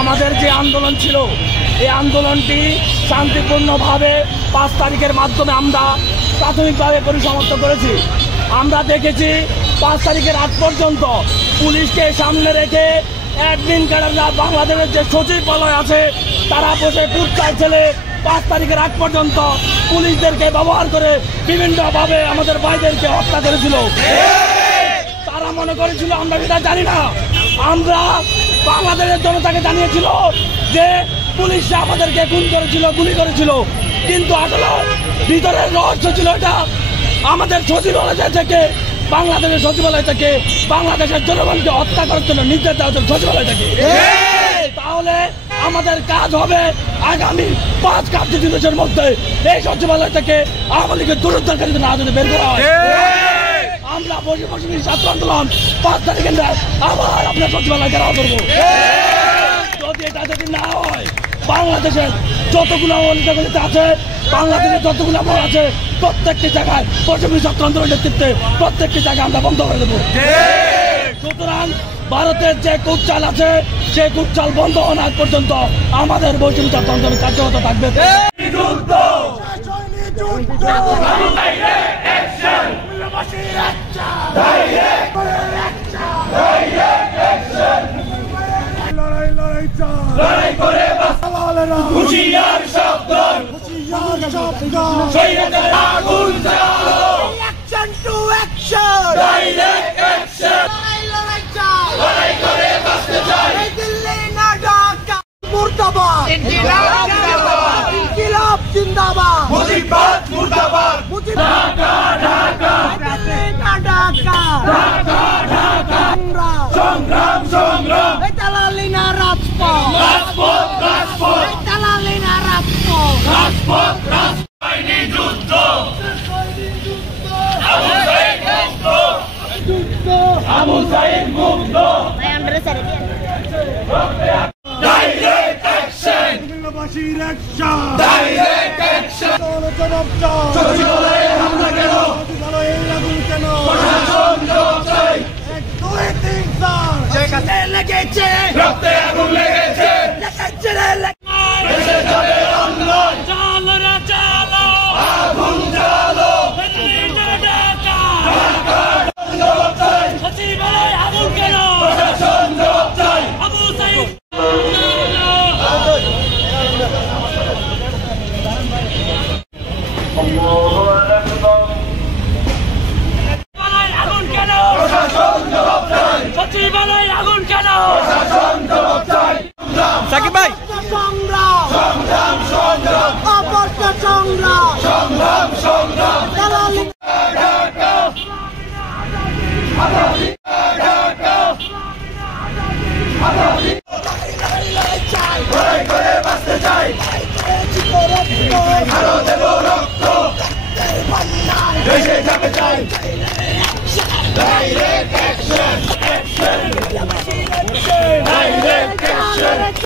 আমাদের যে আন্দোলন ছিল এই আন্দোলনটি শান্তিপূর্ণভাবে 5 তারিখের মাধ্যমে আমরা প্রাথমিকভাবে পরিসমাপ্ত করেছি। আমরা দেখেছি 5 তারিখের আগ পর্যন্ত পুলিশকে সামনে রেখে অ্যাডমিন ক্যাডাররা বাংলাদেশের যে সচিবালয় আছে তারা বসে কুৎসায় ছেলে 5 তারিখের আগ পর্যন্ত পুলিশদেরকে ব্যবহার করে বিভিন্নভাবে আমাদের ভাইদেরকে হত্যা করেছিল। তারা মনে করেছিল আমরা সেটা জানি না। আমরা বাংলাদেশের জনতাকে জানিয়েছিল যে পুলিশরা আমাদেরকে খুন করেছিল, গুলি করেছিল, কিন্তু আসলে ভিতরের রহস্য ছিল এটা আমাদের সচিবালয় থেকে, বাংলাদেশের সচিবালয় থেকে বাংলাদেশের জনগণকে হত্যা করার জন্য নির্দেশ দেওয়া হচ্ছে সচিবালয় থেকে। তাহলে আমাদের কাজ হবে আগামী 5 কার্যদিবসের মধ্যে এই সচিবালয় থেকে আওয়ামী লীগের দুরুদ্ধারকারীদের না যদি বের করা হয়। আমরা বসে ছাত্র আন্দোলন 5 তারিখে আবার আপনার সচিবালয় ঘেরাও করবো। যদি এটা যদি না হয় বাংলাদেশের যতগুলো আছে, বাংলাদেশের যতগুলো মোড় আছে প্রত্যেকটি জায়গায় বসে ছাত্র আন্দোলনের নেতৃত্বে প্রত্যেকটি জায়গায় আমরা বন্ধ করে দেবো। সুতরাং ভারতের যে কুটচাল আছে সেই কুটচাল বন্ধ হওয়ার আগ পর্যন্ত আমাদের বৈষম্য ছাত্র আন্দোলন কার্যরত থাকবে। সাকিব ভাই Direct action!